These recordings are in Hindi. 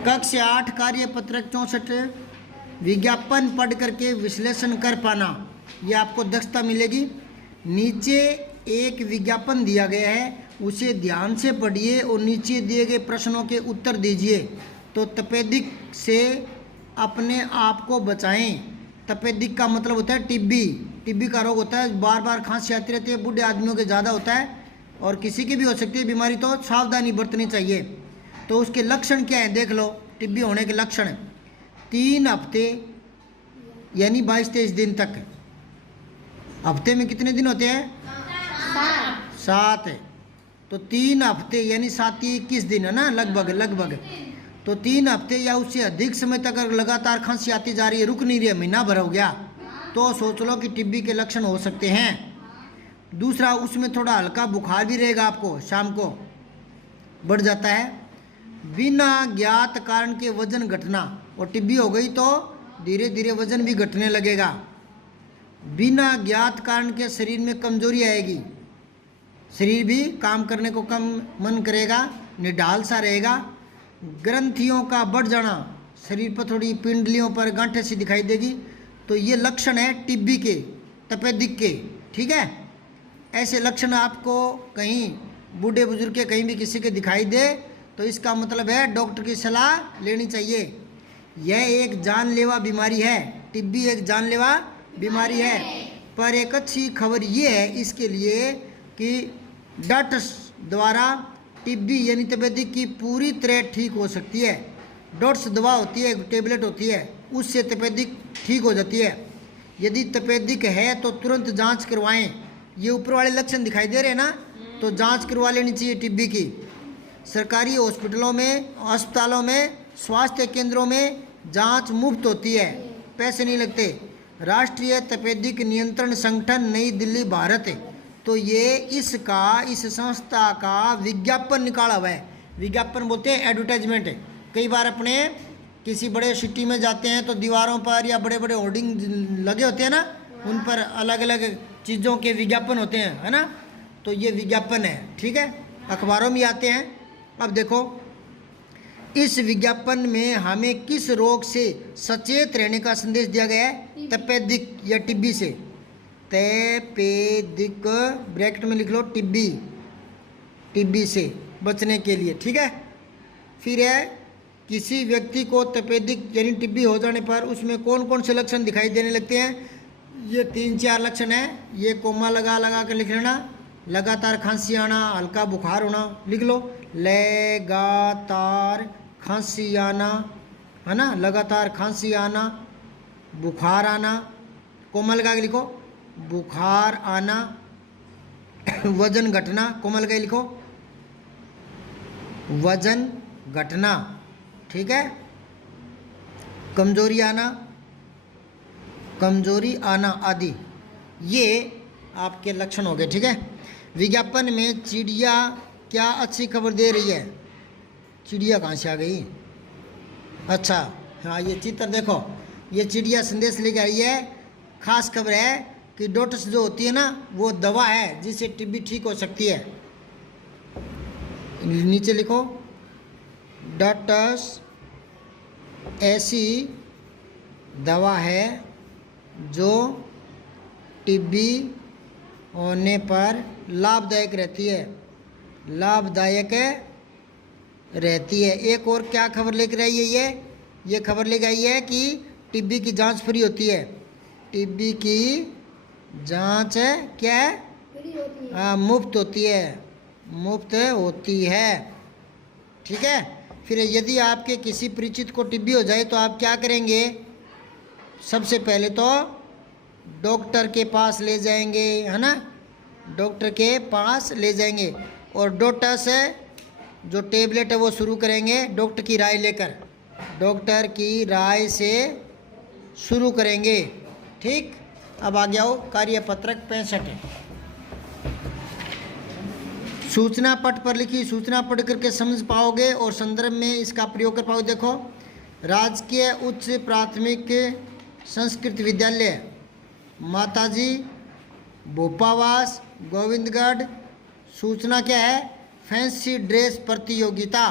कक्षा 8 कार्य पत्रक 64 विज्ञापन पढ़ करके विश्लेषण कर पाना, ये आपको दक्षता मिलेगी। नीचे एक विज्ञापन दिया गया है, उसे ध्यान से पढ़िए और नीचे दिए गए प्रश्नों के उत्तर दीजिए। तो तपेदिक से अपने आप को बचाएं। तपेदिक का मतलब होता है टीबी। टीबी का रोग होता है, बार बार खांसी आती रहती है, बूढ़े आदमियों के ज़्यादा होता है और किसी की भी हो सकती है बीमारी, तो सावधानी बरतनी चाहिए। तो उसके लक्षण क्या है देख लो। टीबी होने के लक्षण 3 हफ्ते यानी 22-23 दिन तक। हफ्ते में कितने दिन होते हैं? 7। तो 3 हफ्ते यानी 7-21 दिन है ना, लगभग। तो 3 हफ्ते या उससे अधिक समय तक अगर लगातार खांसी आती जा रही है, रुक नहीं रही है, महीना भर हो गया, तो सोच लो कि टीबी के लक्षण हो सकते हैं। दूसरा, उसमें थोड़ा हल्का बुखार भी रहेगा, आपको शाम को बढ़ जाता है। बिना ज्ञात कारण के वजन घटना, और टीबी हो गई तो धीरे धीरे वजन भी घटने लगेगा। बिना ज्ञात कारण के शरीर में कमजोरी आएगी, शरीर भी काम करने को कम मन करेगा, निढाल सा रहेगा। ग्रंथियों का बढ़ जाना, शरीर पर थोड़ी पिंडलियों पर गांठें सी दिखाई देगी। तो ये लक्षण है टीबी के, तपेदिक के, ठीक है। ऐसे लक्षण आपको कहीं बूढ़े बुजुर्ग के कहीं भी किसी के दिखाई दे तो इसका मतलब है डॉक्टर की सलाह लेनी चाहिए। यह एक जानलेवा बीमारी है, टीबी एक जानलेवा बीमारी है। पर एक अच्छी खबर ये है इसके लिए कि डॉक्टर्स द्वारा टीबी यानी तपेदिक की पूरी तरह ठीक हो सकती है। डॉट्स दवा होती है, टेबलेट होती है, उससे तपेदिक ठीक हो जाती है। यदि तपेदिक है तो तुरंत जांच करवाएं। ये ऊपर वाले लक्षण दिखाई दे रहे हैं ना, तो जांच करवा लेनी चाहिए टीबी की। सरकारी हॉस्पिटलों में, अस्पतालों में, स्वास्थ्य केंद्रों में जांच मुफ्त होती है, पैसे नहीं लगते। राष्ट्रीय तपेदिक नियंत्रण संगठन, नई दिल्ली, भारत, तो ये इस संस्था का विज्ञापन निकाला हुआ है। विज्ञापन बोलते हैं एडवर्टाइजमेंट। कई बार अपने किसी बड़े सिटी में जाते हैं तो दीवारों पर या बड़े बड़े होर्डिंग लगे होते हैं ना, उन पर अलग अलग चीज़ों के विज्ञापन होते हैं, है ना। तो ये विज्ञापन है, ठीक है, अखबारों में आते हैं। अब देखो, इस विज्ञापन में हमें किस रोग से सचेत रहने का संदेश दिया गया है? तपेदिक या टीबी से। तपेदिक ब्रैकेट में लिख लो, टीबी, टीबी से बचने के लिए, ठीक है। फिर है, किसी व्यक्ति को तपेदिक यानी टीबी हो जाने पर उसमें कौन कौन से लक्षण दिखाई देने लगते हैं? ये 3-4 लक्षण है, ये कोमा लगा कर लिख लेना। लगातार खांसी आना, हल्का बुखार होना, लिख लो, लगातार खांसी आना, है ना, लगातार खांसी आना, बुखार आना, कोमा लगा के लिखो, बुखार आना, वजन घटना, कोमा लगा के लिखो, वजन घटना, ठीक है, कमजोरी आना आदि, ये आपके लक्षण हो गए, ठीक है। विज्ञापन में चिड़िया क्या अच्छी खबर दे रही है? चिड़िया कहाँ से आ गई? अच्छा, हाँ, ये चित्र देखो, ये चिड़िया संदेश लेकर आई है। खास खबर है कि डॉट्स जो होती है ना, वो दवा है जिससे टीबी ठीक हो सकती है। नीचे लिखो, डॉट्स ऐसी दवा है जो टीबी होने पर लाभदायक रहती है। एक और क्या खबर लेकर आई है? ये खबर लेकर आई है कि टीबी की जांच फ्री होती है। टीबी की जांच क्या है? मुफ्त होती है, ठीक है। फिर यदि आपके किसी परिचित को टीबी हो जाए तो आप क्या करेंगे? सबसे पहले तो डॉक्टर के पास ले जाएंगे, है ना, डॉक्टर के पास ले जाएंगे और डॉक्टर से जो टेबलेट है वो शुरू करेंगे, डॉक्टर की राय लेकर, डॉक्टर की राय से शुरू करेंगे, ठीक। अब आ गया हो कार्यपत्रक 65। सूचना पट पर लिखी सूचना पढ़ करके समझ पाओगे और संदर्भ में इसका प्रयोग कर पाओगे। देखो, राजकीय उच्च प्राथमिक संस्कृत विद्यालय माताजी भोपावास गोविंदगढ़। सूचना क्या है? फैंसी ड्रेस प्रतियोगिता।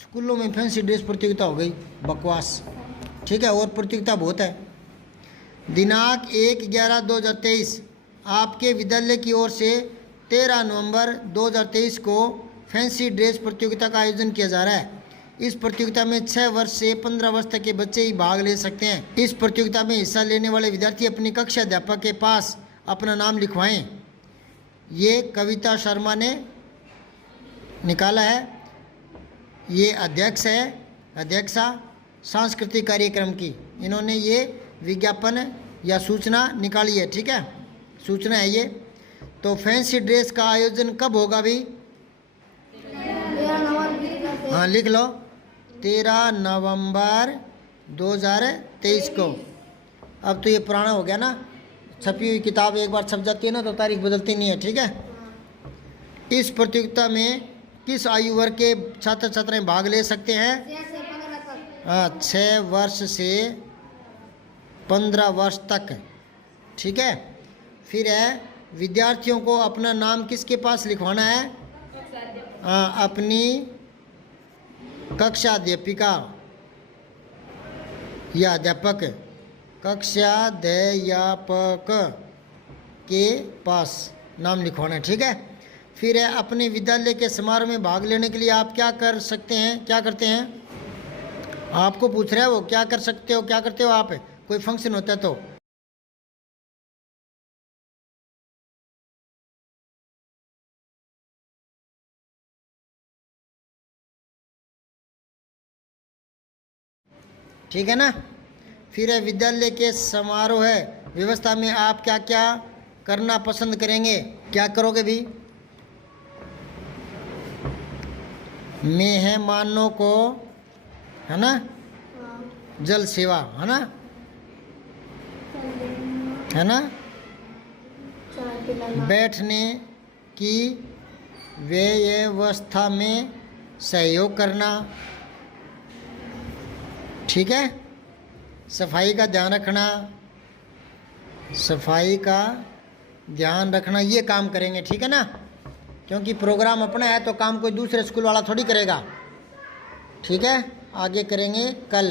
स्कूलों में फैंसी ड्रेस प्रतियोगिता हो गई, बकवास। ठीक है, और प्रतियोगिता बहुत है। दिनांक 1/11/2023 आपके विद्यालय की ओर से 13 नवंबर 2023 को फैंसी ड्रेस प्रतियोगिता का आयोजन किया जा रहा है। इस प्रतियोगिता में 6 वर्ष से 15 वर्ष तक के बच्चे ही भाग ले सकते हैं। इस प्रतियोगिता में हिस्सा लेने वाले विद्यार्थी अपनी कक्षा अध्यापक के पास अपना नाम लिखवाएं। ये कविता शर्मा ने निकाला है, ये अध्यक्षा सांस्कृतिक कार्यक्रम की, इन्होंने ये विज्ञापन या सूचना निकाली है। ठीक है, सूचना है ये। तो फैंसी ड्रेस का आयोजन कब होगा भी? हाँ, लिख लो, 13 नवंबर 2023 को। अब तो ये पुराना हो गया ना, छपी हुई किताब एक बार छप जाती है ना तो तारीख बदलती नहीं है। ठीक है, इस प्रतियोगिता में किस आयु वर्ग के छात्र छात्राएं भाग ले सकते हैं? 6 वर्ष से 15 वर्ष तक। ठीक है, फिर है विद्यार्थियों को अपना नाम किसके पास लिखवाना है? अपनी कक्षा अध्यापिका या अध्यापक, कक्षा अध्यापक के पास नाम लिखवाना है। ठीक है, फिर है अपने विद्यालय के समारोह में भाग लेने के लिए आप क्या कर सकते हैं, क्या करते हैं? आपको पूछ रहा है वो, क्या कर सकते हो, क्या करते हो आप? कोई फंक्शन होता है तो ठीक है ना। फिर है विद्यालय के समारोह है व्यवस्था में आप क्या क्या करना पसंद करेंगे? क्या करोगे भी? मेहमानों को, है ना, जल सेवा, है ना, बैठने की व्यवस्था में सहयोग करना। ठीक है, सफाई का ध्यान रखना, ये काम करेंगे। ठीक है ना, क्योंकि प्रोग्राम अपना है तो काम कोई दूसरे स्कूल वाला थोड़ी करेगा। ठीक है, आगे करेंगे कल।